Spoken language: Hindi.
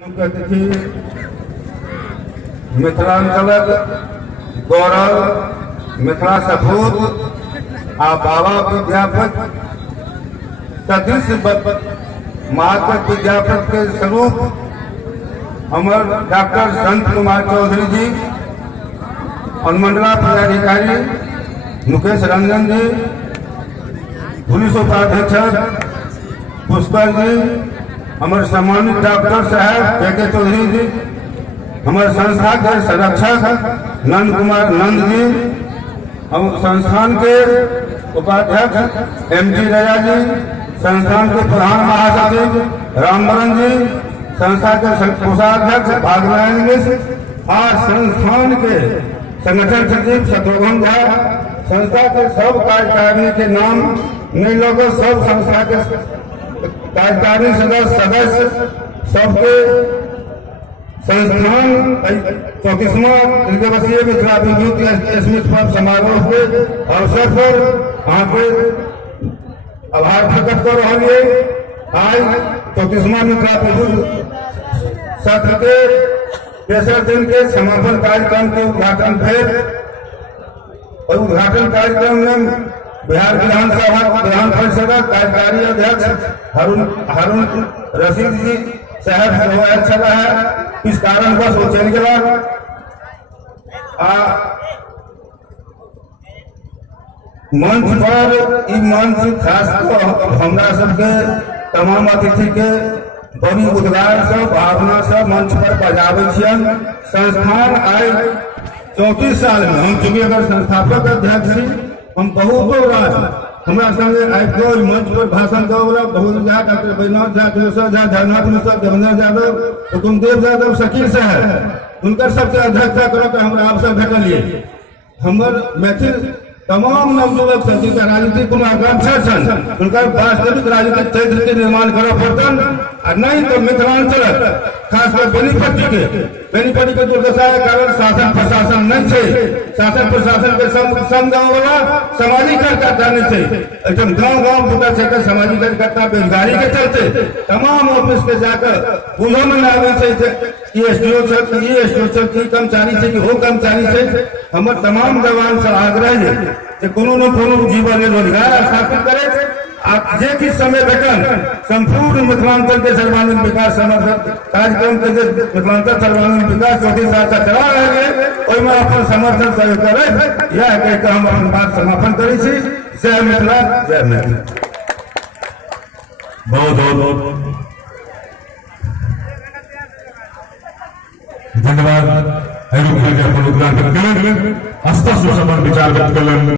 अतिथि मिथिलांचलक गौरव मिथिला सपूत आ बाबा विद्यापत सदृश मातृ विद्यापत के स्वरूप हमर डॉक्टर संत कुमार चौधरी जी, अनुमंडला पदाधिकारी मुकेश रंजन जी, पुलिस उपाधीक्षक पुष्कर जी, हमारे सम्मानित डॉक्टर साहब के चौधरी जी, हमारे संस्था के संरक्षक नंद कुमार नंद जी, हम संस्थान के उपाध्यक्ष MG राजा जी, संस्थान के प्रधान महासचिव रामबरन जी, संस्था के कोषाध्यक्ष भागनारायण मिश्र और संस्थान के संगठन सचिव शत्रुघ्न झा, संस्था के सब कार्यकारिणी के नाम नहीं लोगों, सब संस्था के कार्यकारिणी सदस्य सबके संस्थान 34वां दिवसीय मिथिला विद्युत स्मृति पर्व समारोह के अवसर पर यहाँ पे आभार प्रकट कर रहे हैं। आज 34वां मिथिला विद्युत सत्र के तेसर दिन के समापन कार्यक्रम के उद्घाटन भेल और उद्घाटन कार्यक्रम में बिहार विधान परिषद कार्यकारी अध्यक्ष हारून रशीद जी साहब से अच्छा है। इस कारण बस वो चल गया। मंच पर मंच खास हमरा सबके तमाम अतिथि के बड़ी उद्गार से भावना से मंच पर बजावे छियन। संस्थान आए 34 साल में हम चूंकि अगर संस्थापक अध्यक्ष हम बहुतो राज हमारा संगे आबि मंच पर भाषण देवला बहुत झा, डॉक्टर बैजनाथ झा, दिनेश्वर झा, धर्मनाथ मिश्र, देवेंद्र यादव, हुकुमदेव यादव, शकील साहब, उनकर सबके अध्यक्षता करके हमरा अवसर भेटलिए। हमर मैथिल तमाम नवयुवक सब जिनका राजनीतिक कोनो आकांक्षा छन उनका वास्तविक राजनीतिक चरित्र के निर्माण करय पड़तन और नहीं तो मिथिलांचल खासकर बेनीपट्टी के दुर्दशा के कारण शासन प्रशासन नहीं है। शासन प्रशासन के संग वाला सामाजिक कार्यकर्ता नहीं है। एकदम गाँव टूटा क्षेत्र सामाजिक कार्यकर्ता बेरोजगारी के चलते तमाम ऑफिस के जाकर बुझो में आवे कर्मचारी से हो कर्मचारी से हमर तमाम जवान से आग्रह है कि कोनो न कोनो जीवन में रोजगार स्थापित करे। जे किस समय भेटन संपूर्ण मिथिलांचल के सर्वांगीण विकास समर्थन कार्यक्रम के मिथिलांचल सर्वांगीण विकास 34 साल तक चला रहे हैं अपन समर्थन सहयोग करे। यह कहकर हम अपन बात समापन करे छी। जय मिथिला, जय मिथिला। बहुत बहुत धन्यवाद। अपन उद्घाटन करें, स्पष्ट विचार व्यक्त करें।